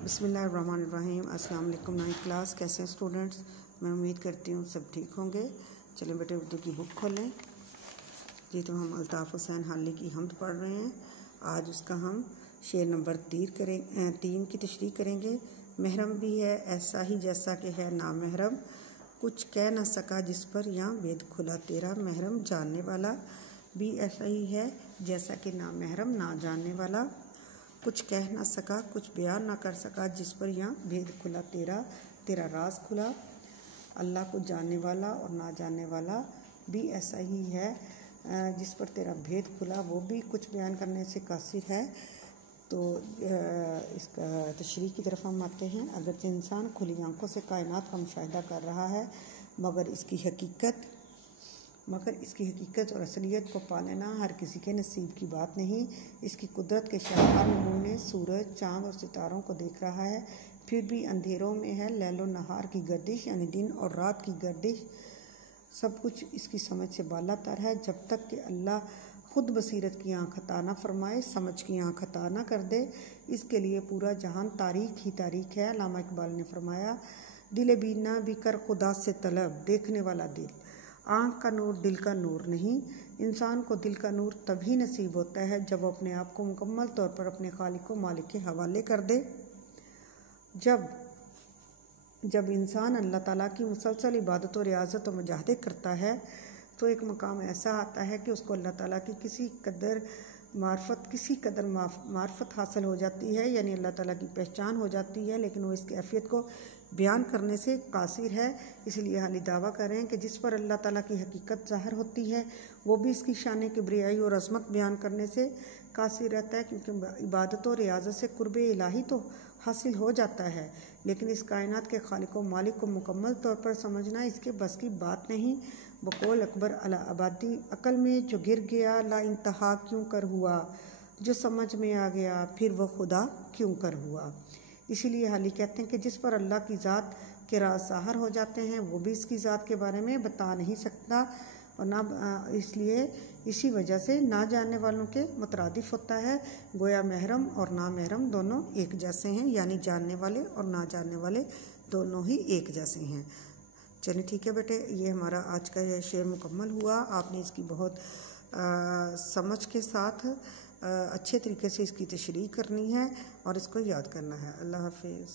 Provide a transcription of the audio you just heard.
बिस्मिल्लाहिर्रहमानिर्रहीम। अस्सलाम वालेकुम। 9th क्लास, कैसे हैं स्टूडेंट्स? मैं उम्मीद करती हूँ सब ठीक होंगे। चलें बेटे उर्दू की बुक खोलें जी। तो हम अल्ताफ़ हुसैन हाली की हमद पढ़ रहे हैं। आज उसका हम शेर नंबर 3 की तशरीह करेंगे। महरम भी है ऐसा ही जैसा कि है नामहरम, कुछ कह न सका जिस पर यहाँ वेद खुला तेरा। महरम जानने वाला भी ऐसा ही है जैसा कि नामहरम ना जानने वाला। कुछ कह ना सका, कुछ बयान ना कर सका जिस पर यहाँ भेद खुला तेरा। तेरा राज खुला। अल्लाह को जानने वाला और ना जानने वाला भी ऐसा ही है जिस पर तेरा भेद खुला, वो भी कुछ बयान करने से कासिर है। तो इसका तशरीह की तरफ हम आते हैं। अगरचे इंसान खुली आंखों से कायनात का मुशाहिदा कर रहा है, मगर इसकी हकीकत और असलियत को पा लेना हर किसी के नसीब की बात नहीं। इसकी कुदरत के शाहकार नमूने सूरज, चाँद और सितारों को देख रहा है, फिर भी अंधेरों में है लैलो नहार की गर्दिश, यानी दिन और रात की गर्दिश। सब कुछ इसकी समझ से बाला तर है। जब तक कि अल्लाह खुद बसीरत की आँख अता न फरमाए, समझ की आँख अता न कर दे, इसके लिए पूरा जहान तारीख ही तारीख है। अल्लामा इकबाल ने फरमाया, दिल बीना भी कर खुदा से तलब, देखने वाला दिल। आँख का नूर दिल का नूर नहीं। इंसान को दिल का नूर तभी नसीब होता है जब वो अपने आप को मुकम्मल तौर पर अपने खालिक व मालिक के हवाले कर दे। जब इंसान अल्लाह ताला की मुसलसल इबादत और रियाजत और मुजाहदे करता है तो एक मकाम ऐसा आता है कि उसको अल्लाह ताला की किसी कदर मार्फत हासिल हो जाती है, यानी अल्लाह ताला की पहचान हो जाती है, लेकिन वो इस कैफियत को बयान करने से कासिर है। इसलिए हाली दावा कर रहे हैं कि जिस पर अल्लाह ताला की हकीकत ज़ाहिर होती है वो भी इसकी शान किब्रियाई और अज़मत बयान करने से कासिर रहता है, क्योंकि इबादत और रियाजत से कुर्ब इलाही तो हासिल हो जाता है, लेकिन इस कायनात के खालिक व मालिक को मुकम्मल तौर पर समझना इसके बस की बात नहीं। बकौल अकबर अला आबादी, अकल में जो गिर गया ला इंतहा क्यों कर हुआ, जो समझ में आ गया फिर वह खुदा क्यों कर हुआ। इसीलिए हाली कहते हैं कि जिस पर अल्लाह की ज़ात के राज ज़ाहिर हो जाते हैं वो भी इसकी ज़ात के बारे में बता नहीं सकता, और ना इसलिए इसी वजह से ना जानने वालों के मुतरादिफ होता है। गोया महरम और ना महरम दोनों एक जैसे हैं, यानी जानने वाले और ना जानने वाले दोनों ही एक जैसे हैं। चलिए ठीक है बेटे, ये हमारा आज का यह शेर मुकम्मल हुआ। आपने इसकी बहुत समझ के साथ अच्छे तरीके से इसकी तशरीह करनी है और इसको याद करना है। अल्लाह हाफिज़।